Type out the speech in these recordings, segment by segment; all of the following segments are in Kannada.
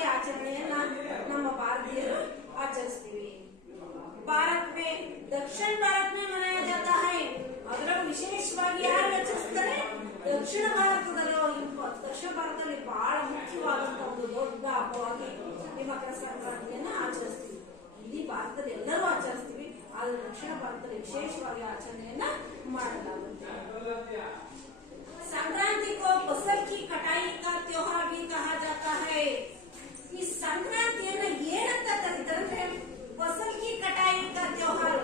ವಿಶೇಷವಾಗಿ ಆಚರಣೆಯನ್ನ ನಮ್ಮ ಭಾರತೀಯರು ಆಚರಿಸ್ತೀವಿ. भारत में दक्षिण भारत में मनाया जाता है. ಅದರಲ್ಲೂ ವಿಶೇಷವಾಗಿ ಯಾರು ಆಚರಿಸ್ತಾರೆ? ದಕ್ಷಿಣ ಭಾರತದಲ್ಲೂ. ದಕ್ಷಿಣ ಭಾರತದಲ್ಲಿ ಬಹಳ ಮುಖ್ಯವಾದಂತಹ ಒಂದು ದೊಡ್ಡ ಹಬ್ಬವಾಗಿ ಈ ಮಕರ ಸಂಕ್ರಾಂತಿಯನ್ನ ಆಚರಿಸ್ತೀವಿ. ಇಡೀ ಭಾರತದಲ್ಲಿ ಎಲ್ಲರೂ ಆಚರಿಸ್ತೀವಿ, ಆದ್ರೆ ದಕ್ಷಿಣ ಭಾರತದಲ್ಲಿ ವಿಶೇಷವಾಗಿ ಆಚರಣೆಯನ್ನ ಮಾಡಲಾಗುತ್ತೆ. संक्रांति को फसल की कटाई का त्योहार भी कहा जाता है. ಈ ಸಂಕ್ರಾಂತಿಯನ್ನ ಏನಂತ ಕರೀತಾರೆ? ಫಸಲ್ ಕಿ ಕಟಾಯಿ ಕಾ ತ್ಯೋಹಾರ.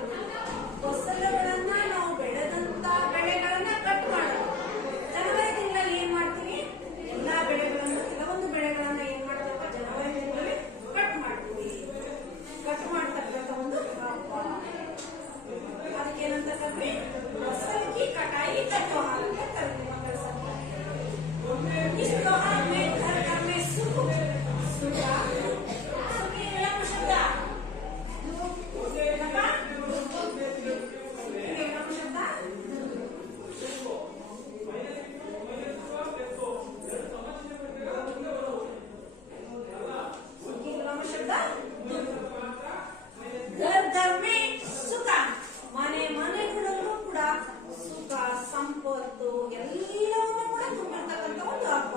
ಫಸಲುಗಳನ್ನ ನಾವು ಬೆಳೆದಂತ ಬೆಳೆಗಳನ್ನ ಕಟ್ ಮಾಡೋದು. ಜನವರಿ ತಿಂಗಳಲ್ಲಿ ಏನ್ ಮಾಡ್ತೀವಿ? ಎಲ್ಲಾ ಬೆಳೆಗಳನ್ನ, ಕೆಲವೊಂದು ಬೆಳೆಗಳನ್ನ ಏನ್ ಮಾಡ್ತೀವಿ? ಜನವರಿ ತಿಂಗಳಲ್ಲಿ ಕಟ್ ಮಾಡ್ತೀವಿ. ಕಟ್ ಮಾಡ್ತಕ್ಕಂಥ ಒಂದು ಹಬ್ಬ. ಅದಕ್ಕೆ ಏನಂತ ಕರೀತೀವಿ? ಫಸಲ್ ಕಿ ಕಟಾಯಿ ಕಾ ತ್ಯೋಹಾರ ಅಂತ ಕರೀತೀವಿ. इस त्योहार में घर घर में सुख ಸಂಪತ್ತು ಎಲ್ಲವನ್ನೂ ಕೂಡ ತುಂಬಿರ್ತಕ್ಕಂಥ ಒಂದು ಹಬ್ಬ.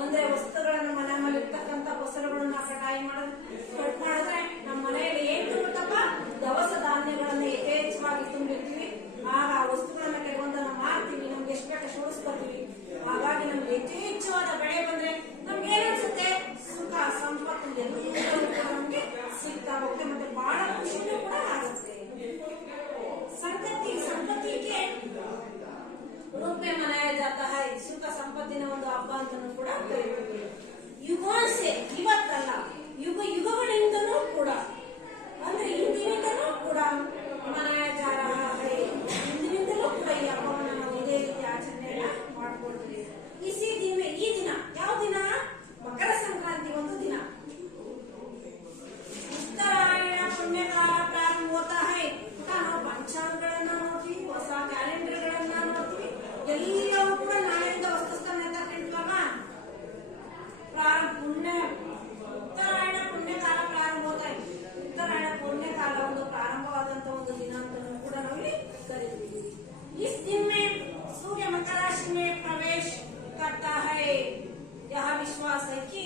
ಅಂದ್ರೆ ವಸ್ತುಗಳನ್ನ ಮನೆ ಮೇಲೆ ಇರ್ತಕ್ಕಂಥ ಫಸಲುಗಳನ್ನ ಕಟಾಯಿ ಕಟ್ ಮಾಡಿದ್ರೆ ನಮ್ಮ ಮನೆಯಲ್ಲಿ ಏನ್ ತುಂಬುತ್ತಪ್ಪ? ದವಸ ಧಾನ್ಯಗಳನ್ನ ಯಥೇಚ್ಛವಾಗಿ ತುಂಬಿರ್ತೀವಿ. ಆಗ ಆ ವಸ್ತುಗಳನ್ನ ಕೆಲವೊಂದನ್ನ ಮಾರ್ತೀವಿ, ನಮ್ಗೆ ಎಷ್ಟು ಬೇಕಷ್ಟು ಉಳಿಸ್ಕೊತೀವಿ. ಹಾಗಾಗಿ ನಮ್ಗೆ ಯಥೇಚ್ಛವಾದ ಬೆಳೆ ಬಂದ್ರೆ ನಮ್ಗೆ ಏನನ್ಸುತ್ತೆ? ಸುಖ, ಸಂಪತ್ತು ಎಲ್ಲವೂ ಕೂಡ ನಮ್ಗೆ ಸಿಗ್ತಾ ಹೋಗುತ್ತೆ. ಮತ್ತೆ ಬಹಳ ಖುಷಿನೂ ಕೂಡ ಆಗುತ್ತೆ. ಸಂಪತ್ತಿಗೆ रूप में मनाया जाता है. ಸುಖ ಸಂಪತ್ತಿನ ಒಂದು ಹಬ್ಬ ಅಂತಾನೂ ಕೂಡ ಕರೀತೀವಿ. ಯುಗಾಸೆ ಇವತ್ತಲ್ಲ, ಯುಗಗಳಿಂದನೂ ಕೂಡ, ಅಂದ್ರೆ ಇಂದಿನಿಂದನೂ ಕೂಡ ಮನಾಯ ಜಾ ರಹಾ ಹೈ. ಇಂದಿನಿಂದಲೂ ಕೂಡ ಈ ಹಬ್ಬವನ್ನ ನಾವು ಇದೇ ರೀತಿ ಆಚರಣೆಯನ್ನ ಮಾಡ್ಕೊಳ್ತೀವಿ. ಈ ದಿನ ಯಾವ ದಿನ? ಮಕರ ಸಂಕ್ರಾಂತಿ ಒಂದು ದಿನ. ಉತ್ತರಾಯಣ ಪುಣ್ಯಕಾಲ ಪ್ರಾರಂಭ ಹೋತಾ ಹೈ. ನಾವು ಪಂಚಾಂಗಗಳನ್ನ ನೋಡ್ತೀವಿ, ಹೊಸ ಕ್ಯಾಲೆಂಡರ್ಗಳನ್ನ ನೋಡ್ತೀವಿ. ಎಲ್ಲವೂ ಕೂಡ ನಾಳೆಯಿಂದ ವಸ್ತುಸ್ಥಾನ ಇವಾಗ ಉತ್ತರಾಯಣ ಪುಣ್ಯಕಾಲ ಪ್ರಾರಂಭ ಹೋತಾ ಇದೆ. ಉತ್ತರಾಯಣ ಪುಣ್ಯಕಾಲ ಒಂದು ಪ್ರಾರಂಭವಾದಂತ ಒಂದು ದಿನ ಅಂತ ಕೂಡ ನಾವಿಲ್ಲಿ ಕರೀತೀವಿ. इस दिन में सूर्य मकर राशि में प्रवेश करता है. यह विश्वास है कि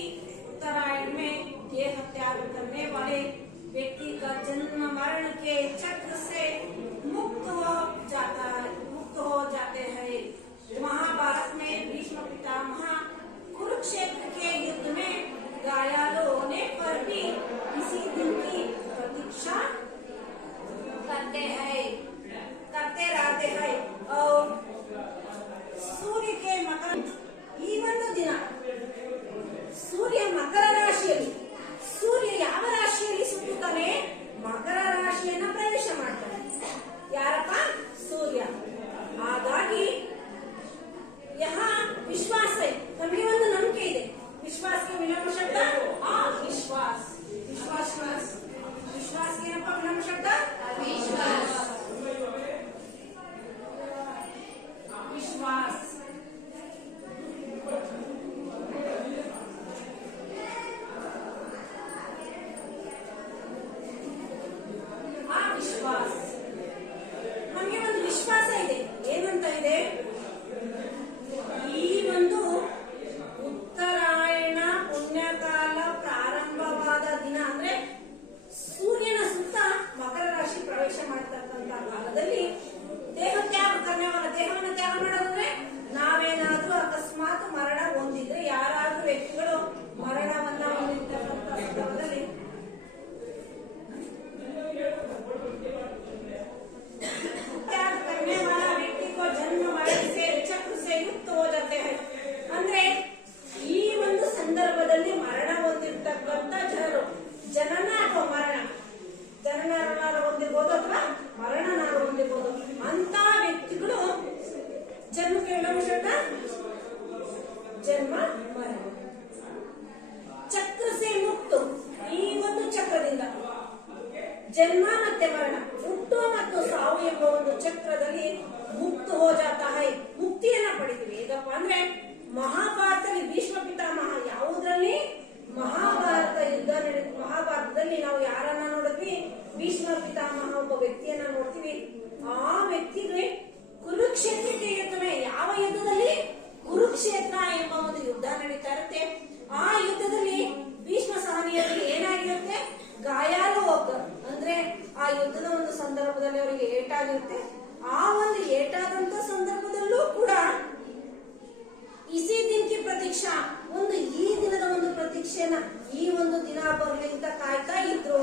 उत्तरायण में देह त्याग करने वाले व्यक्ति का जन्म मरण के चक्र से मुक्त हो जाते हैं. महाभारत में भीष्म पितामह कुरुक्षेत्र के युद्ध में घायल होने पर भी इसी दिन की प्रतीक्षा करते रहते हैं. और सूर्य के मकर ಈ ಒಂದು ದಿನ ಸೂರ್ಯ ಮಕರ ರಾಶಿಯಲ್ಲಿ, ಸೂರ್ಯ ಯಾವ ರಾಶಿಯಲ್ಲಿ ಸುತ್ತುತ್ತಾನೆ? ಮಕರ ರಾಶಿಯನ್ನ ಪ್ರವೇಶ ಮಾಡ್ತಾನೆ. ಏಟಾಗಿರುತ್ತೆ. ಆ ಒಂದು ಏಟಾದಂತ ಸಂದರ್ಭದಲ್ಲೂ ಕೂಡ ಇಸಿ ದಿನ ಕಿ ಪ್ರತೀಕ್ಷಾ, ಒಂದು ಈ ದಿನದ ಒಂದು ಪ್ರತೀಕ್ಷೆನ, ಈ ಒಂದು ದಿನ ಬರಲಿ ಅಂತ ಕಾಯ್ತಾ ಇದ್ರು.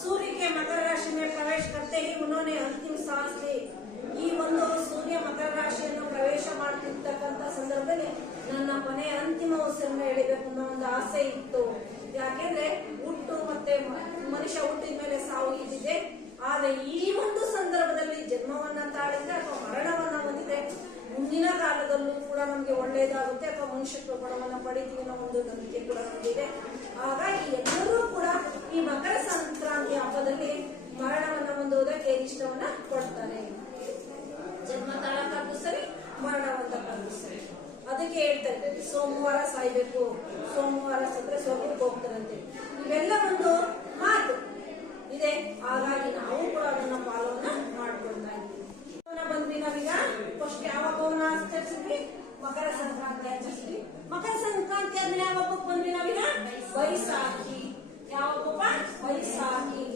सूर्य के मकर राशि में प्रवेश करते ही उन्होंने अंतिम सांस ली. ಈ ಒಂದು ಸೂರ್ಯ ಮಕರ ರಾಶಿಯನ್ನು ಪ್ರವೇಶ ಮಾಡ್ತಿರ್ತಕ್ಕಂಥ ಸಂದರ್ಭದಲ್ಲಿ ನನ್ನ ಕೊನೆಯ ಅಂತಿಮ ಉಸಿರನ್ನು ಎಳಿಬೇಕು ಅನ್ನೋ ಒಂದು ಆಸೆ ಇತ್ತು. ಯಾಕೆಂದ್ರೆ ಹುಟ್ಟು ಮತ್ತೆ ಮನುಷ್ಯ ಹುಟ್ಟಿದ ಮೇಲೆ ಸಾವು ಇದ್ದಿದೆ. ಆದ್ರೆ ಈ ಒಂದು ಸಂದರ್ಭದಲ್ಲಿ ಜನ್ಮವನ್ನ ತಾಳಿದ್ರೆ ಅಥವಾ ಮರಣವನ್ನ ಹೊಂದಿದ್ರೆ ಮುಂದಿನ ಕಾಲದಲ್ಲೂ ಕೂಡ ನಮ್ಗೆ ಒಳ್ಳೇದಾಗುತ್ತೆ ಅಥವಾ ಮನುಷ್ಯತ್ವ ಗುಣವನ್ನ ಪಡಿತೀವಿ ಅನ್ನೋ ಒಂದು ನಂಬಿಕೆ ಕೂಡ ನಮಗಿದೆ. ಹಾಗಾಗಿ ಎಲ್ಲರೂ ಕೂಡ ಈ ಮಕರ ಸಂಕ್ರಾಂತಿ ಹಬ್ಬದಲ್ಲಿ ಮರಣವನ್ನ ಹೊಂದುವುದಕ್ಕೆ ಇಷ್ಟವನ್ನ ಕೊಡ್ತಾರೆ. ಜನ್ಮ ತಾಳಕ್ಕಾದ್ರೂ ಸರಿ, ಮರಣ ಹೊಂದಕ್ಕಾದ್ರೂ ಸರಿ. ಅದಕ್ಕೆ ಹೇಳ್ತಾರೆ ಸೋಮವಾರ ಸಾಯ್ಬೇಕು, ಸೋಮವಾರ ಸತ್ರೆ ಸ್ವರ್ಗಕ್ಕೆ ಹೋಗ್ತಾರಂತೆ. ಇವೆಲ್ಲ ಒಂದು ಮಾತು ಇದೆ. ಹಾಗಾಗಿ ನಾವು ಕೂಡ ಅದನ್ನ ಪಾಲನ ಮಾಡ್ಕೊಳ್ತಾ ಇದ್ದೀವಿ. ಬಂದ್ವಿ ನಾವೀಗ ಫಸ್ಟ್ ಯಾವ ಹಬ್ಬವನ್ನ ಆಚರಿಸಿದ್ವಿ? ಮಕರ ಸಂಕ್ರಾಂತಿ ಆಚರಿಸಿದ್ವಿ. ಮಕರ ಸಂಕ್ರಾಂತಿ ಆದ್ಮೇಲೆ ಯಾವ ಹಬ್ಬಕ್ಕೆ ಬಂದ್ವಿ ನಾವೀಗ? ವೈಸಾಖಿ. ಯಾವ ಹಬ್ಬ? ವೈಸಾಖಿ.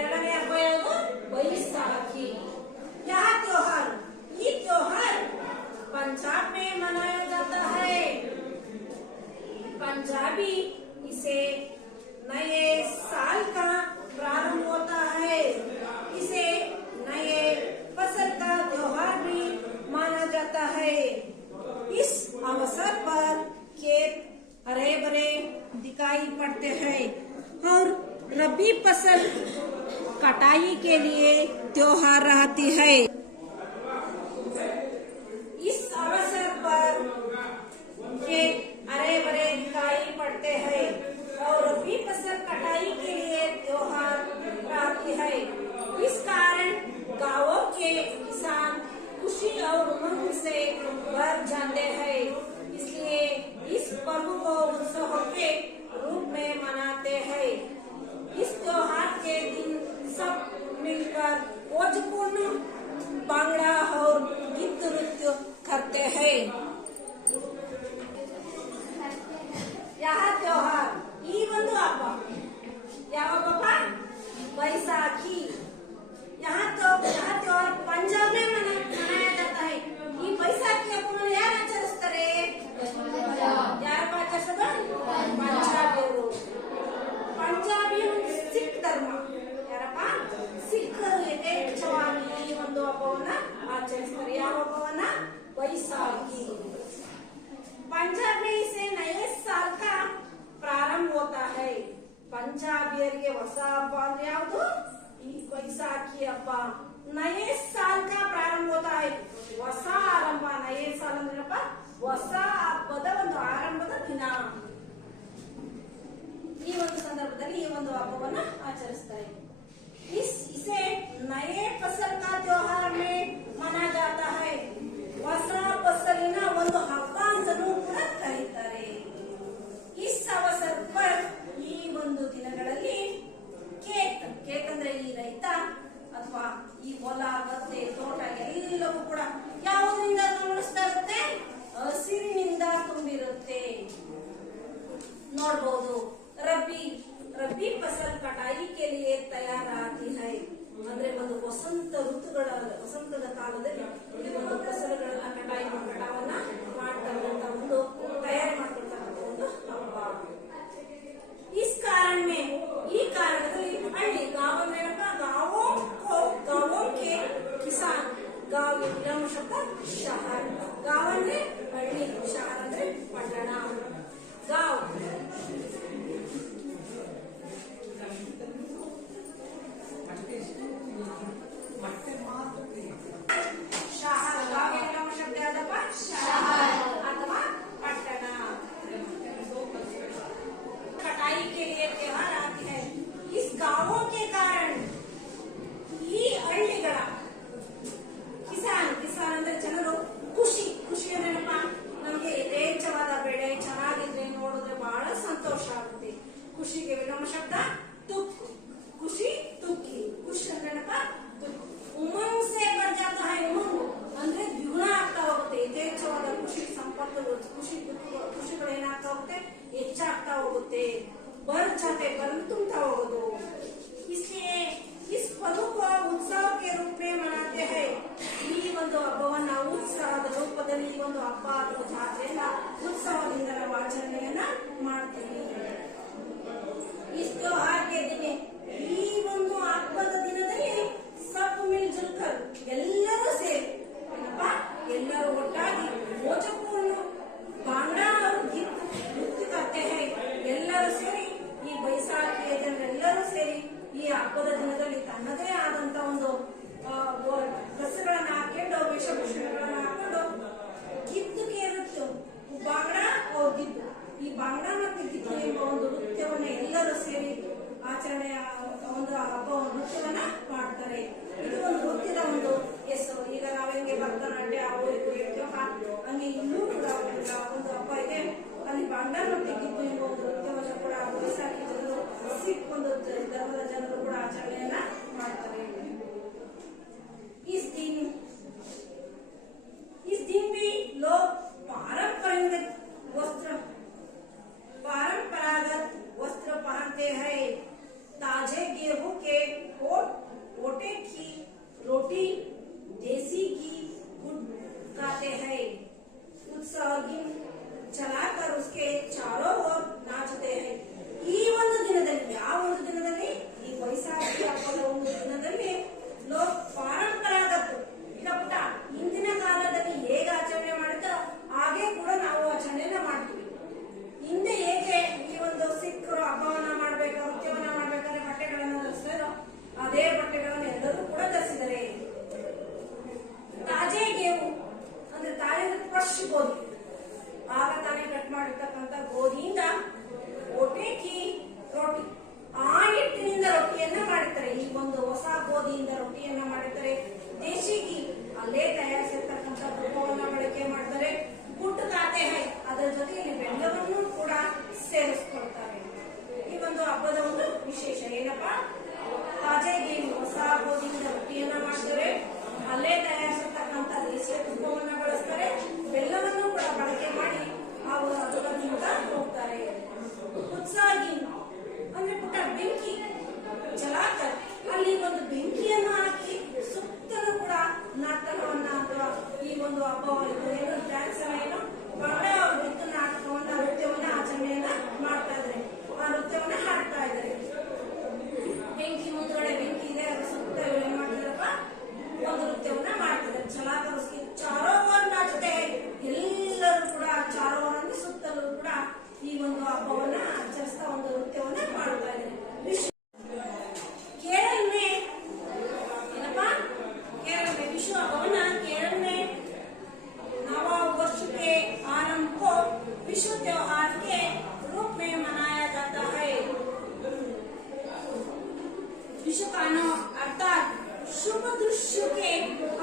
ಎರಡನೇ ಹಬ್ಬ ಯಾವುದು? वैसाखी। यह त्योहार, ये त्योहार पंजाब में मनाया जाता है। पंजाबी इसे नए साल का प्रारंभ होता है। इसे नए फसल का त्योहार भी माना जाता है। इस अवसर पर खेत हरे भरे दिखाई पड़ते हैं और रबी फसल कटाई के लिए त्योहार रहती है। इस अवसर पर खेत हरे भरे दिखाई पड़ते हैं और रबी फसल कटाई के लिए त्योहार रहती है। इस कारण गांवों के किसान खुशी और उमंग से भर जाते हैं। इसलिए इस पर्व को उत्सव के रूप में मनाते हैं। इस त्योहार के दिन सब मिलकर भोजपूर्ण भांगड़ा और गीत नृत्य करते हैं। यह त्योहार ಈ ಒಂದು ಹಬ್ಬ ಯಾವ ಹಬ್ಬ? वैसाखी। यहाँ त्योहार पंजाब में मनाया जाता है। ಈ ವೈಸಾಖಿ ಹಬ್ಬವನ್ನು ಯಾರು ಆಚರಿಸ್ತಾರೆ? ಯಾರಪ್ಪ ಆಚರಿಸೋದು? ಪಂಜಾಬಿಯರು. ಪಂಜಾಬಿಯರು ಸಿಖ್ ಧರ್ಮ. ಯಾರಪ್ಪ? ಸಿಖ್ಖರು ಯಥೇಚ್ಛವಾಗಿ ಈ ಒಂದು ಹಬ್ಬವನ್ನ ಆಚರಿಸ್ತಾರೆ. ಯಾವ ಹಬ್ಬವನ್ನ? वैसाखी। पंजाब में इसे नए साल का प्रारंभ होता है। पंजाबियರಿಗೆ ಹೊಸ ಹಬ್ಬ ಅಂದ್ರೆ ಯಾವುದು? ಈ ವೈಸಾಖಿ ಹಬ್ಬ. ನಯೇ ಸಾಲ್ ಕಾ ಪ್ರಾರಂಭ ಹೋತಾ ಹೈ, ಹೊಸ ಆರಂಭ. ನಯೇ ಸಾಲ್ ಅಂದ್ರೇನಪ್ಪ? ಹೊಸ ಹಬ್ಬದ ಒಂದು ಆರಂಭದ ದಿನ. ಈ ಒಂದು ಸಂದರ್ಭದಲ್ಲಿ ಈ ಒಂದು ಹಬ್ಬವನ್ನ ಆಚರಿಸ್ತಾರೆ. इसे नए फसल का त्योहार में मना जाता है। ಹೊಸ ಫಸಲಿನ ಒಂದು ಹಬ್ಬ ಅಂತಲೂ ಕೂಡ ಕರೀತಾರೆ. इस अवसर पर ಈ ಒಂದು ದಿನಗಳಲ್ಲಿ ಕೇತ್ ಅಂದ್ರೆ ಈ ರೈತ ಅಥವಾ ಈ ಹೊಲ ಗದ್ದೆ ತೋಟ ಎಲ್ಲವೂ ಕೂಡ ಯಾವುದರಿಂದ ತುಂಬಿಸ್ತಾ ಇರುತ್ತೆ? ಹಸಿರಿನಿಂದ ತುಂಬಿರುತ್ತೆ. ನೋಡಬಹುದು ರಬ್ಬಿ ಫಸಲ್ ಕಟಾಯಿ ಕೆ ಲಿಯೇ ತಯಾರ್ ಆತಿ ಹೈ. ಅಂದ್ರೆ ಒಂದು ವಸಂತದ ಕಾಲದಲ್ಲಿ ಈ ಒಂದು ಫಸಲುಗಳನ್ನ ಕಟಾವನ್ನ ಮಾಡ್ತಕ್ಕಂಥ ಒಂದು ತಯಾರಿ ಮಾಡ್ಕೊಳ್ತಕ್ಕಂಥ ಒಂದು ಹಬ್ಬ. इस कारण में ಈ ಕಾರಣದಲ್ಲಿ ಹಳ್ಳಿ ಗಾಂವ್ ಏನಪ್ಪ? ಗಾಂವೋं के किसान, गांव विराम शब्द शहर. गांव ಅಂದ್ರೆ ಹಳ್ಳಿ, ಶಹರ್ ಅಂದ್ರೆ ಪಟ್ಟಣ. गांव शहर. गांव विराम शब्द ಯಾವ್ದಪ್ಪ? ಶಹರ್ ಅಥವಾ ಪಟ್ಟಣ. कटाई के लिए त्योहार आती है। इस गांवों के कारण ಈ ಹಳ್ಳಿಗಳ ಕಿಸಾನ್ ಅಂದ್ರೆ ಜನರು ಖುಷಿ ಅಂದ್ರೇನಪ್ಪ? ನಮಗೆ ಯಥೇಚ್ಛವಾದ ಬೆಳೆ, ಚೆನ್ನಾಗಿ ಒಂದು ಹಬ್ಬವನ್ನ ಉತ್ಸವದ ರೂಪದಲ್ಲಿ ಈ ಒಂದು ಹಬ್ಬ ಅಥವಾ ಜಾತ್ರೆಯನ್ನ ಉತ್ಸವದಿಂದ ನಾವು ಆಚರಣೆಯನ್ನ ಮಾಡ್ತೀವಿ. ಇಷ್ಟು ಹಾಗೆ ದಿನ ಈ ಒಂದು ಹಬ್ಬದ ದಿನದಲ್ಲಿ ಸಬ್ ಮಿಲ್ ಜುಲ್ ಕರ್ ಎಲ್ಲರೂ ಸೇರಿ ಏನಪ್ಪ ಎಲ್ಲರೂ ಒಟ್ಟಾಗಿ ಮೋಜಪೂರ್ಣ ಬಾಂಗ್ಡಾ और गीत नृत्य करते हैं. ಎಲ್ಲರೂ ಸೇರಿ ಈ ಬೈಸಾಖಿಯ ಜನರೆಲ್ಲರೂ ಸೇರಿ ಈ ಹಬ್ಬದ ದಿನದಲ್ಲಿ ತನ್ನದೇ ಆದಂತ ಒಂದು ಡ್ರೆಸ್ಗಳನ್ನ ಹಾಕೊಂಡು ವೇಷಭೂಷಣಗಳನ್ನ ಹಾಕೊಂಡು ಗಿದ್ದುಗೆ ಇರುತ್ತೆ ಬಾಂಗ್ಡಾ ಅವ್ರ ಗಿದ್ದು ಈ ಬಾಂಗ್ಡಾ ಮತ್ತು ಗಿದ್ದು ಎಂಬ ಒಂದು ನೃತ್ಯವನ್ನ ಎಲ್ಲರೂ ಸೇರಿ ಆಚರಣೆಯ ಒಂದು ಹಬ್ಬ ನೃತ್ಯವನ್ನ ಮಾಡ್ತಾರೆ. ಇದು ಒಂದು ನೃತ್ಯದ ಒಂದು ಹೆಸರು. ಈಗ ನಾವ್ ಹೆಂಗೆ ಭರತನಾಟ್ಯ ಅವು ಇವು ಹೇಳ್ತೇವ ಹಂಗೆ ಇಲ್ಲೂ ಕೂಡ ಒಂದು ಹಬ್ಬ ಇದೆ. ಅಲ್ಲಿ ಬಾಂಗ್ಡಾ ಮತ್ತು ಗಿದ್ದು ಎಂಬ ಒಂದು ನೃತ್ಯವನ್ನು ಕೂಡ ಬೈಸಾಖಿ ಜನರು ಸಿಖ್ ಒಂದು ಧರ್ಮದ ಜನರು ಕೂಡ ಆಚರಣೆಯನ್ನ ಮಾಡ್ತಾರೆ. इस दिन भी लोग पारंपरिक वस्त्र पहनते हैं. ताजे गेहूं के ओटे की रोटी देसी घी गुड़ खाते हैं. उत्सव चलाकर उसके चारों ओर नाचते हैं. ಈ ಒಂದು ದಿನದಲ್ಲಿ ಯಾವ ಒಂದು ದಿನದಲ್ಲಿ ಈ ಬೈಸಾಖಿ ಹಬ್ಬದ ಒಂದು ದಿನದಲ್ಲಿ ಲೋಕ್ ಪಾರಂಪರಾಗತ ಈಗ ಪುಟ್ಟ ಹಿಂದಿನ ಕಾಲದಲ್ಲಿ ಹೇಗೆ ಆಚರಣೆ ಮಾಡ್ತಾರೋ ಹಾಗೆ ಕೂಡ ನಾವು ಆಚರಣೆಯನ್ನ ಮಾಡ್ತೀವಿ. ಹಿಂದೆ ಹೇಗೆ ಈ ಒಂದು ಸಿಖ್ರು ಹಬ್ಬವನ್ನ ಮಾಡ್ಬೇಕು ನೃತ್ಯವನ್ನ ಮಾಡ್ಬೇಕಾದ್ರೆ ಬಟ್ಟೆಗಳನ್ನ ಧರಿಸಿದಾರೋ ಅದೇ ಬಟ್ಟೆಗಳನ್ನು ಎಲ್ಲರೂ ಕೂಡ ಧರಿಸಿದ್ದಾರೆ. ತಾಜೆ ಗೇವು ಅಂದ್ರೆ ತಾಜೆ ಫ್ರೆಶ್ ಗೋಧಿ ಆಗ ತಾನೇ ಕಟ್ ಮಾಡಿರ್ತಕ್ಕಂಥ ಗೋಧಿಯಿಂದ ಒಟೇಕಿ ರೊಟ್ಟಿ ಆ ಹಿಟ್ಟಿನಿಂದ ರೊಟ್ಟಿಯನ್ನ ಮಾಡುತ್ತಾರೆ. ಈ ಒಂದು ಹೊಸ ಗೋಧಿಯಿಂದ ರೊಟ್ಟಿಯನ್ನ ಮಾಡುತ್ತಾರೆ. ದೇಶಿಗಿ ಅಲ್ಲೇ ತಯಾರಿಸಿರ್ತಕ್ಕಂಥ ತುಪ್ಪವನ್ನ ಬಳಕೆ ಮಾಡ್ತಾರೆ. ಗುಟ್ಟು ಖಾತೆ ಹೈ ಅದರ ಜೊತೆಯಲ್ಲಿ ಬೆಲ್ಲವನ್ನು ಕೂಡ ಸೇರಿಸ್ಕೊಳ್ತಾರೆ. ಈ ಒಂದು ಹಬ್ಬದ ಒಂದು ವಿಶೇಷ ಏನಪ್ಪಾ ತಾಜೆ ಗೇವು ಹೊಸ ಗೋಧಿಯಿಂದ ರೊಟ್ಟಿಯನ್ನ ಮಾಡ್ತಾರೆ. ಅಲ್ಲೇ ತಯಾರಿಸಿರ್ತಕ್ಕಂಥ ದೇಶೀಯ ತುಪ್ಪವನ್ನ ಬಳಸ್ತಾರೆ. ಬೆಲ್ಲವನ್ನು ಕೂಡ ಬಳಕೆ ಮಾಡಿ ಅದರಿಂದ ಹೋಗ್ತಾರೆ. ಉತ್ಸಾಹಿ ಅಂದ್ರೆ ಪುಟ್ಟ ಬೆಂಕಿ ಜಲಾಕರ್ ಅಲ್ಲಿ ಒಂದು ಬೆಂಕಿಯನ್ನು ಹಾಕಿ ಸುತ್ತಲೂ ಕೂಡ ನಾಟಕವನ್ನ ಅಥವಾ ಈ ಒಂದು ಹಬ್ಬವನ್ನು ಡ್ಯಾನ್ಸ್ ಏನು ಬಾಂಗ್ಡಾ ಅವರು ನಾಟಕವನ್ನ ನೃತ್ಯವನ್ನ ಆಚರಣೆಯನ್ನ ಮಾಡ್ತಾ ಇದ್ದಾರೆ. ಆ ನೃತ್ಯವನ್ನ ಹಾಡ್ತಾ ಇದ್ದಾರೆ. ಬೆಂಕಿ ಮುಂದ್ಗಡೆ ಬೆಂಕಿ ಇದೆ ಅದ್ರ ಸುತ್ತ ಏನ್ ಮಾಡ್ತಾರಪ್ಪ ಒಂದು ನೃತ್ಯವನ್ನ ಮಾಡ್ತಾರೆ. ಜಲಾಕರ್ ಚಾರೋವರ್ ನಾಚತೆ ಎಲ್ಲರೂ ಕೂಡ ಚಾರೋವರ್ ಅಂದ್ರೆ ಸುತ್ತಲೂ ಕೂಡ ಈ ಒಂದು ಹಬ್ಬವನ್ನ ಆಚರಿಸ್ತಾ ಒಂದು ನೃತ್ಯವನ್ನ ಮಾಡ್ತಾ ಇದ್ದಾರೆ. केरल में विश्व हवन केरल में नवा वर्ष के आरंभ को विश्व त्योहार के रूप में मनाया जाता है. विश्वकानो अर्थात शुभ दृश्य के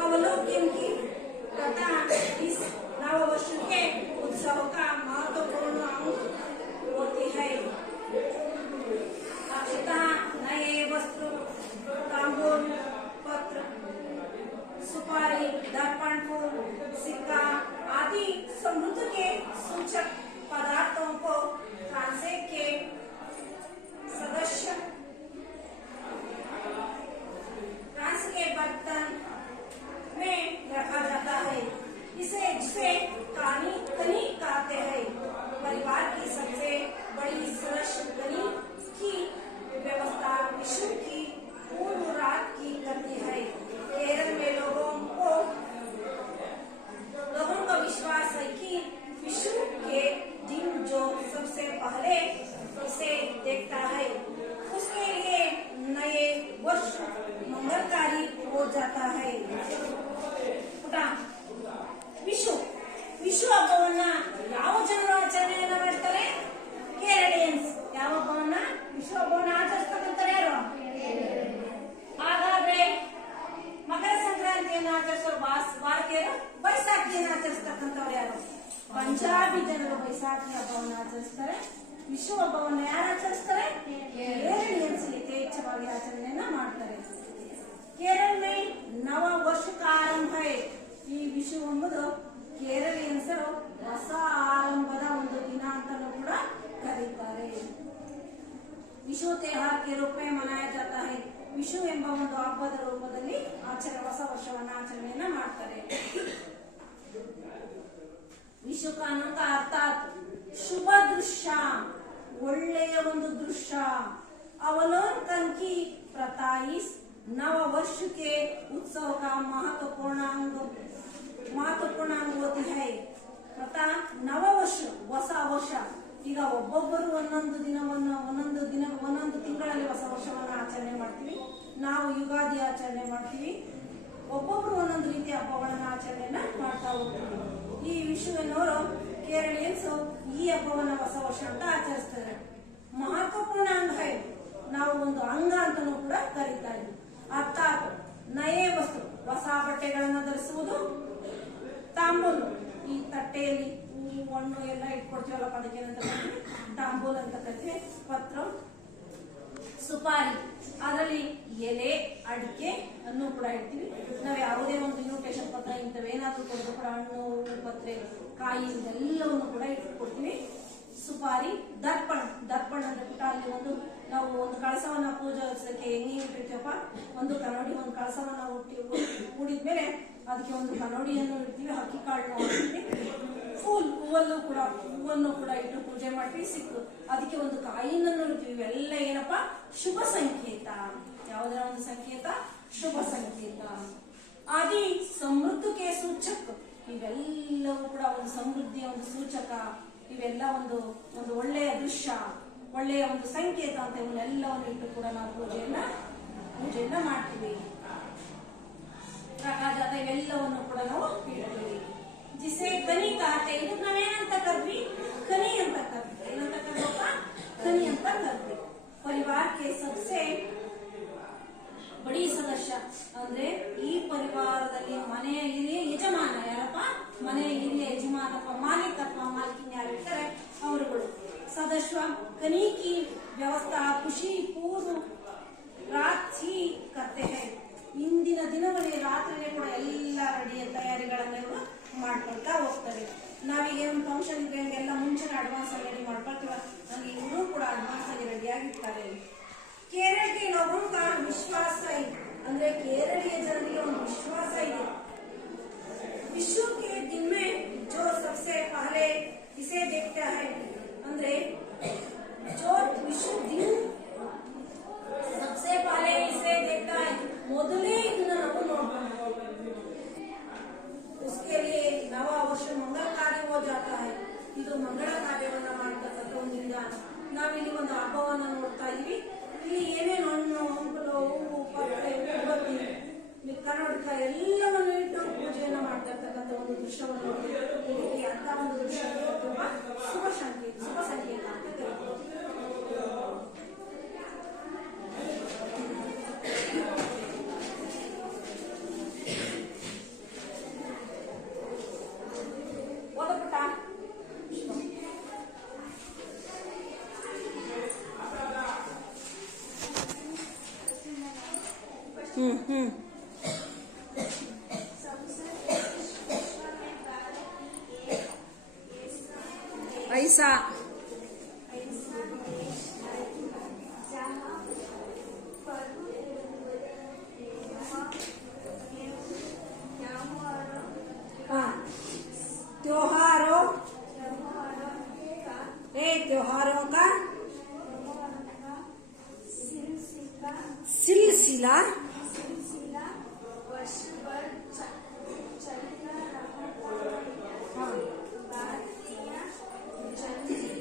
अवलोकन की तथा इस नव वर्ष के उत्सव का महत्वपूर्ण अंग होती है. नए वस्त्र तांबूल पत्र सुपारी दर्पण फूल सिक्का आदि समृद्ध के सूचक पदार्थों को फ्रांस के बर्तन में रखा जाता है. जिसे कनी कहते हैं. परिवार की सबसे बड़ी सदस्य कनी की व्यवस्था विषु की पूर्व रात की करती है. केरल में लोगों का विश्वास है कि विषु के दिन जो सबसे पहले इसे देखता है उसके लिए नए वर्ष मंगलकारी हो जाता है. ವಿಶ್ವ ಹಬ್ಬವನ್ನ ಯಾವ ಜನರು ಆಚರಣೆಯನ್ನ ಮಾಡ್ತಾರೆ? ಕೇರಳಿಯನ್ಸ್. ಯಾವ ಹಬ್ಬವನ್ನ ವಿಶ್ವ ಹಬ್ಬವನ್ನ ಆಚರಿಸ್ತಕ್ಕಂತಾರೆ ಯಾರು? ಹಾಗಾದ್ರೆ ಮಕರ ಸಂಕ್ರಾಂತಿಯನ್ನು ಆಚರಿಸೋರು ಭಾರತೀಯರು, ಬೈಸಾಖಿಯನ್ನು ಆಚರಿಸ್ತಕ್ಕಂಥವ್ರು ಯಾರು? ಪಂಜಾಬಿ ಜನರು ಬೈಸಾಖಿ ಹಬ್ಬವನ್ನು ಆಚರಿಸ್ತಾರೆ. ವಿಶ್ವ ಹಬ್ಬವನ್ನು ಯಾರು ಆಚರಿಸ್ತಾರೆ? ಕೇರಳಿಯನ್ಸ್ ಯಥೇಚ್ಛವಾಗಿ ಆಚರಣೆಯನ್ನ ಮಾಡ್ತಾರೆ. ಕೇರಳ ಮೇ ನವ ವರ್ಷ ಆರಂಭ. ಈ ವಿಶ್ವ ಎಂಬುದು ಕೇರಳಿಯನ್ಸರು ಹೊಸ ಆರಂಭದ ಒಂದು ದಿನ ಅಂತಾನೂ ಕೂಡ ಕರೀತಾರೆ. ವಿಶ್ವ त्योहार के रूप में मनाया जाता है. ವಿಶ್ವ ಎಂಬ ಒಂದು ಹಬ್ಬದ ರೂಪದಲ್ಲಿ ಹೊಸ ವರ್ಷವನ್ನ ಆಚರಣೆಯನ್ನ ಮಾಡ್ತಾರೆ. का महत्वपूर्ण अंग होती है ಮತ್ತ ನವವರ್ಷ ಹೊಸ ವರ್ಷ. ಈಗ ಒಬ್ಬೊಬ್ಬರು ಒಂದೊಂದು ತಿಂಗಳಲ್ಲಿ ಹೊಸ ವರ್ಷವನ್ನ ಆಚರಣೆ ಮಾಡ್ತೀವಿ. ನಾವು ಯುಗಾದಿ ಆಚರಣೆ ಮಾಡ್ತೀವಿ. ಒಬ್ಬೊಬ್ರು ಒಂದೊಂದು ರೀತಿಯ ಹಬ್ಬಗಳನ್ನ ಆಚರಣೆಯನ್ನ ಮಾಡ್ತಾ ಹೋಗ್ತೀವಿ. ಈ ವಿಷುವಿನವರು ಕೇರಳಿಯನ್ಸ್ ಈ ಹಬ್ಬವನ್ನ ಹೊಸ ವರ್ಷ ಅಂತ ಆಚರಿಸ್ತಾರೆ. ಮಹತ್ವಪೂರ್ಣ ಅಂಗ ಹೈ, ನಾವು ಒಂದು ಅಂಗ ಅಂತಾನೂ ಕೂಡ ಕರೀತಾ ಇದ್ವಿ. ಅರ್ಥಾತ್ ನಯೇ ವಸ್ತು, ಹೊಸ ಬಟ್ಟೆಗಳನ್ನ ಧರಿಸುವುದು. ತಾಂಬೂಲು, ಈ ತಟ್ಟೆಯಲ್ಲಿ ಹೂವು ಹಣ್ಣು ಎಲ್ಲ ಇಟ್ಕೊಡ್ತೀವಲ್ಲಪ್ಪ, ಅದಕ್ಕೆ ಏನಂತ ಕರಿತೀವಿ, ತಾಂಬೂಲ್ ಅಂತ ಕರಿತೀವಿ. ಪತ್ರ, ಸುಪಾರಿ, ಅದರಲ್ಲಿ ಎಲೆ, ಅಡಿಕೆ ಅನ್ನು ಕೂಡ ಇಡ್ತೀವಿ. ನಾವು ಯಾವುದೇ ಒಂದು ಇನ್ವಿಟೇಷನ್ ಪತ್ರ ಇಂಥವೇನಾದ್ರೂ ಕೊಡೋದು ಕೂಡ ಹಣ್ಣು, ಹೂವು, ಪತ್ರೆ, ಕಾಯಿ ಇದೆಲ್ಲವನ್ನು ಕೂಡ ಇಟ್ಕೊಡ್ತೀವಿ. ಸುಪಾರಿ, ದರ್ಪಣ ಅಂತ ಬಿಟ್ಟು ಅಲ್ಲಿ ನಾವು ಒಂದು ಕಳಸವನ್ನ ಪೂಜಿಸಕ್ಕೆ ಹೆಂಗೆ ಇಟ್ಟಿರ್ತೀವಪ್ಪ, ಒಂದು ಕನ್ನಡಿ ಒಂದು ಕಳಸವನ್ನ ಹೂಡಿದ್ಮೇಲೆ ಅದಕ್ಕೆ ಒಂದು ಕನ್ನಡಿಯನ್ನು ಇಡ್ತೀವಿ, ಹಕ್ಕಿ ಕಾಳನ್ನು ಹಾಕ್ತೀವಿ. ಹೂವನ್ನು ಕೂಡ ಇಟ್ಟು ಪೂಜೆ ಮಾಡ್ತೀವಿ. ಸಿಕ್ಕು ಅದಕ್ಕೆ ಒಂದು ಕಾಯಿನನ್ನು ಇಡ್ತೀವಿ. ಇವೆಲ್ಲ ಏನಪ್ಪ, ಶುಭ ಸಂಕೇತ. ಯಾವುದರ ಒಂದು ಸಂಕೇತ? ಶುಭ ಸಂಕೇತ. ಆದಿ ಸಮೃದ್ಧಕ್ಕೆ ಸೂಚಕ, ಇವೆಲ್ಲವೂ ಕೂಡ ಒಂದು ಸಮೃದ್ಧಿಯ ಒಂದು ಸೂಚಕ. ಇವೆಲ್ಲ ಒಂದು ಒಳ್ಳೆಯ ದೃಶ್ಯ, ಒಳ್ಳೆಯ ಒಂದು ಸಂಕೇತ ಅಂತ ಇವನ್ನೆಲ್ಲವನ್ನು ಇಟ್ಟು ಕೂಡ ನಾವು ಪೂಜೆಯನ್ನ ಮಾಡ್ತೀವಿ. ಪ್ರಕಾಶಾತ ಇವೆಲ್ಲವನ್ನು ಕೂಡ ನಾವು ಇಡ್ತೀವಿ. ಜಿಸೆ ಕನಿ ಕಾತೆ, ಇದು ನಾವೇನಂತ ಕರ್ದ್ವಿ? ಕನಿ ಅಂತ ಕರ್ದ್ವಿ. ಏನಂತ ಕರ್ದಪ್ಪ? ಕನಿ ಅಂತ ಕರ್ದ್ವಿ. ಪರಿವಾರಕ್ಕೆ ಸಬ್ಸೆ ಬಡಿ ಸದಸ್ಯ ಅಂದ್ರೆ ಈ ಪರಿವಾರದಲ್ಲಿ ಮನೆಯ ಹಿರಿಯ ಯಜಮಾನ ಯಾರಪ್ಪ? ಮನೆಯ ಹಿರಿಯ ಯಜಮಾನ ಅಥವಾ ಮಾಲೀಕಿನ ಯಾರಿರ್ತಾರೆ ಅವರುಗಳು. ಸದಸ್ಯ ಕನಿ ಕಿ ವ್ಯವಸ್ಥಾ ಖುಷಿ ಪೂರ್ವ ರಾತ್ರಿ ಕರ್ತೆ ಹೈ, ಇಂದಿನ ದಿನವೇ ರಾತ್ರಿನೇ ಕೂಡ ಎಲ್ಲ ರೆಡಿಯ ತಯಾರಿಗಳನ್ನ ಇವರು ಮಾಡ್ಕೊಳ್ತಾ ಹೋಗ್ತಾರೆ. ನಾವೀಗ ಒಂದು ಫಂಕ್ಷನ್ ಎಲ್ಲ ಮುಂಚೆನೆ ಅಡ್ವಾನ್ಸ್ ಆಗಿ ರೆಡಿ ಮಾಡ್ಕೊಳ್ತೀವ, ಹಂಗೆ ಇವರು ಕೂಡ ಅಡ್ವಾನ್ಸ್ ಆಗಿ ರೆಡಿ ಆಗಿರ್ತಾರೆ. ಕೇರಳಕ್ಕೆ ಲೋಗों का विश्वास है, ಅಂದ್ರೆ ಕೇರಳೀಯ ಜನರಿಗೆ ಒಂದು ವಿಶ್ವಾಸ ಇದೆ. विशु के दिन में जो सबसे पहले इसे देखता है, ಅಂದ್ರೆ जो विशु दिन सबसे पहले इसे देखता है, ಮೊದಲೇ ಇದನ್ನ ನಾವು ನೋಡ್ಕೊಂಡು उसके लिए नवा वर्ष मंगल कार्य हो जाता है. ಇದು ಮಂಗಳ ಕಾರ್ಯವನ್ನ ಮಾಡ್ತಕ್ಕಂಥ ಒಂದು ವಿಧಾನ. ನಾವಿಲ್ಲಿ ಒಂದು ಹಬ್ಬವನ್ನ ನೋಡ್ತಾ ಇದೀವಿ. ಇಲ್ಲಿ ಏನೇನು ಹಣ್ಣು, ಹಂಪಲು, ಹೂವು, ಪತ್ರೆ, ಉಬ್ಬತ್ತಿ, ಕನ್ನಡಕ ಎಲ್ಲವನ್ನು ಇಟ್ಟು ಪೂಜೆಯನ್ನ ಮಾಡ್ತಾ ಇರ್ತಕ್ಕಂಥ ಒಂದು ದೃಶ್ಯವನ್ನು ನೋಡ್ತೀವಿ. ಅಂತ ಒಂದು ದೃಶ್ಯ ತುಂಬಾ ಶುಭ ಸಂಕೇತ ಅಂತ ಕರೀತೀವಿ. ऐसा त्योहारों का सिलसिला वर्ष भर चलता रहा। भारतीय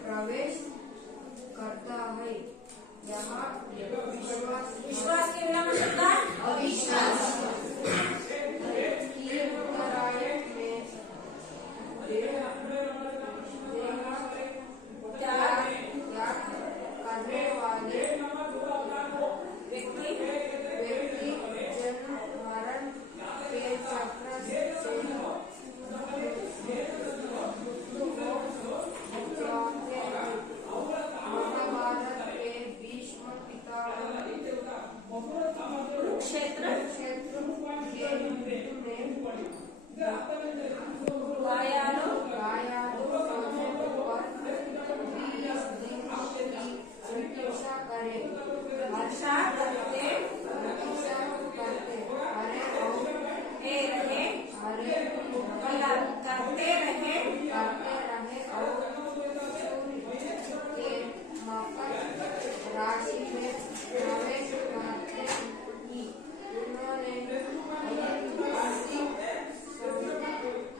प्रवेश करता है। यहाँ विश्वास के विराम शब्द अविश्वास की उत्तरायण में त्याग करने वाले व्यक्ति जन्म मरण के चक्र से बचाते हैं। महाभारत के भीष्म पितामह कुरुक्षेत्र क्षेत्र के युद्ध में गायालो गायालु सोने पर 20 दिन की प्रतीक्षा करें। वर्षा करते करते रहे करते रहे और सूर्य के मकर राशि में प्रवेश करते ही उन्होंने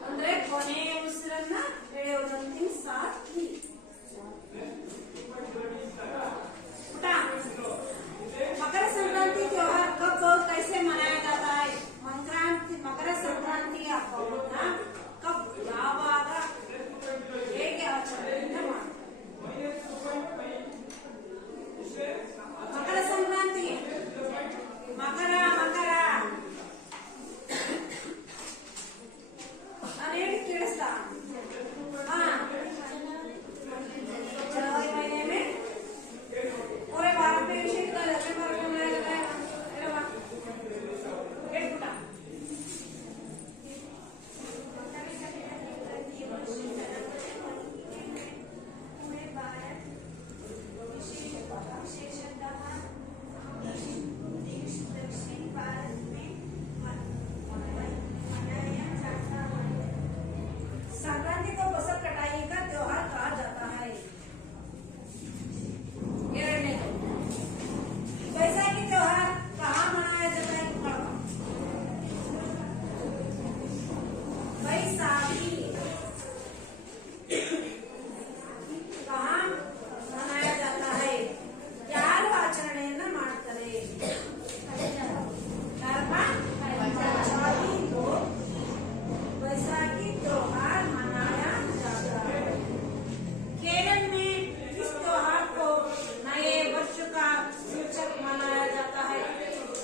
ಅಂದ್ರೆ ಕೊನೆಯ ಉಸಿರನ್ನ ಎಳೆಯೋದಂತಿನ ಸಾಕಿ मकर संक्रांति त्योहार कब और कैसे मनाया जाता है? मकर संक्रांति ಹಬ್ಬವನ್ನ ಕಬ್ ಯಾವಾಗ ಹೇಗೆ ಆಚರಣೆ ಮಾಡ್ತಾರೆ? ಮಕರ ಸಂಕ್ರಾಂತಿ ಮಕರ ನಾನು ಹೇಳಿ ಕೇಳಿಸ್ತಾ जनवरी महीने में पूरे भारत में विशेष लक्ष्मी पर्व मनाया जाता है। संक्रांति को फसल कटाई का त्योहार कहा जाता है। बैसाखी त्योहार कहाँ मनाया जाता है? बैसाखी कहाँ मनाया जाता है? ಯಾರು ಆಚರಣೆಯನ್ನ ಮಾಡ್ತಾರೆ? बैसाखी त्योहार मनाया जाता है। केरल में इस त्योहार को नए वर्ष का सूचक मनाया जाता है।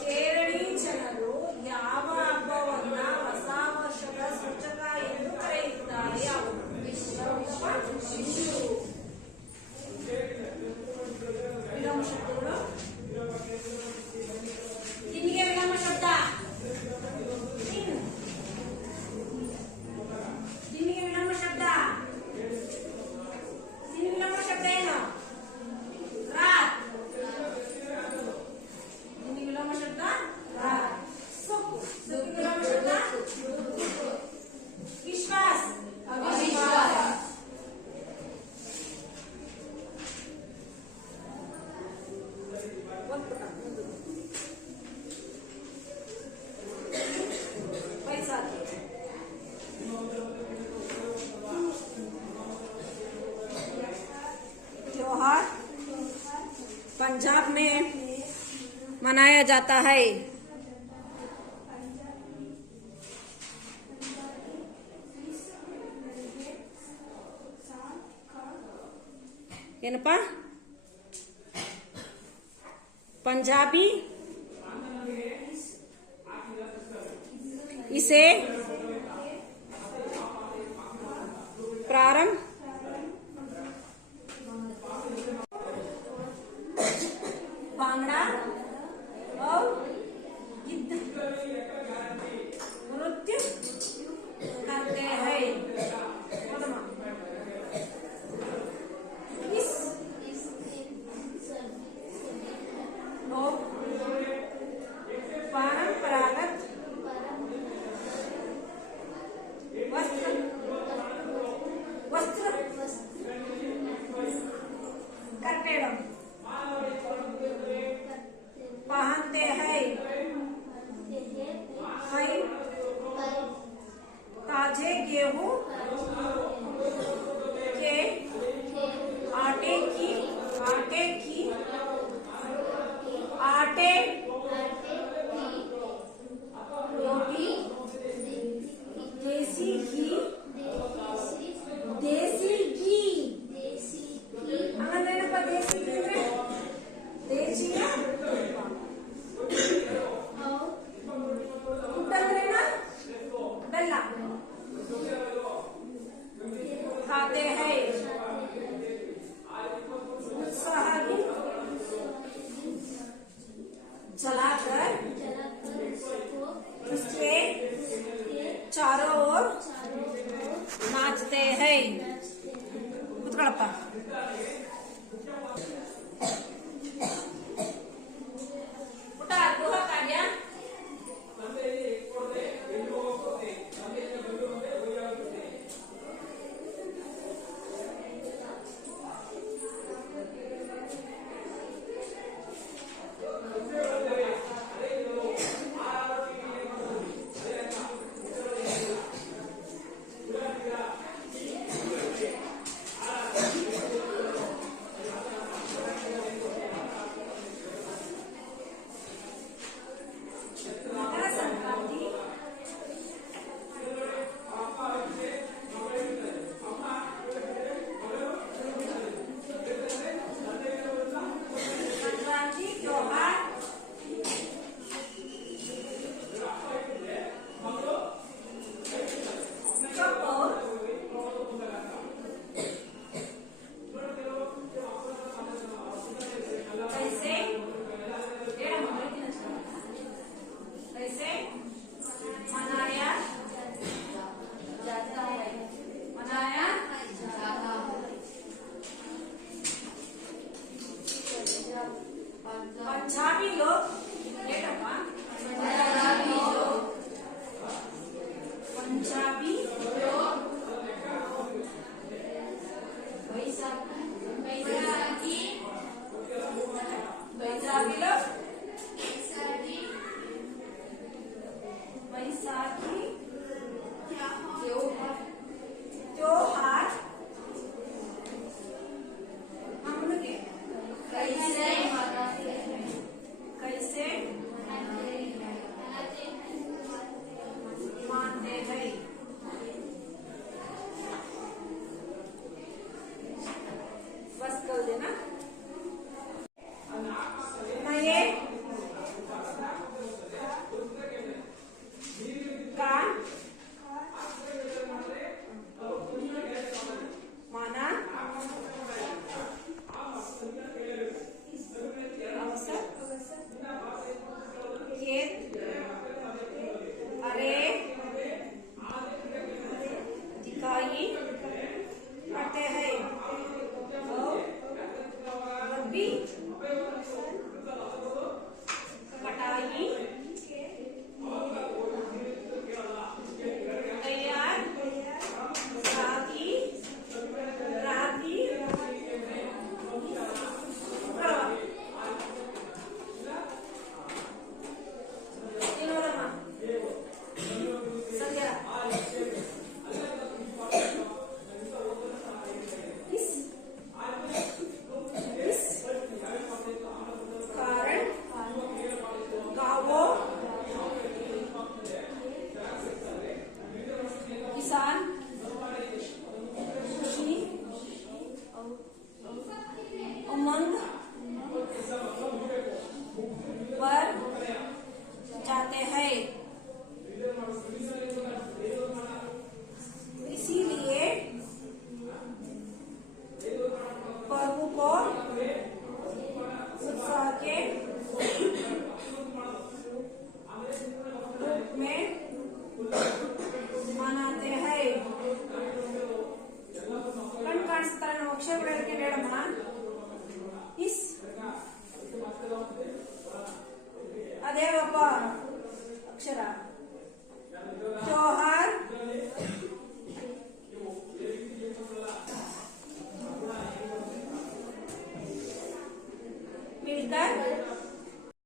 ಕೇರಳಿ ಜನರು ಯಾವ ಹಬ್ಬವನ್ನ ಹೊಸ ವರ್ಷದ ಸೂಚಕ ಎಂದು ಕರೆಯುತ್ತಾರೆ? ವಿಷು. ವಿರಾಮ ಶಬ್ದಗಳು ನಿಮಗೆ ವಿರಾಮ ಶಬ್ದ ನಿಮಗೆ ವಿರಾಮ ಶಬ್ದ ವಿರಾಮ ಶಬ್ದ ಏನು? ರಾತ್. ನಿಮಗೆ ವಿರಾಮ ಶಬ್ದ ರಾತ್. ಸುಖ ವಿರಾಮ ಶಬ್ದ ವಿಶ್ವಾಸ अविश्वास बैसाखी त्योहार पंजाब में मनाया जाता है। ಏನಪ್ಪ पंजाबी इसे प्रारंभ भांगड़ा और गिद्ध नृत्य करते हैं। इस लोग परंपरागत वस्त्र जलाते हैं उत्साह जलाकर उसके चारों ओर नाचते हैं कुत्कड़प्पा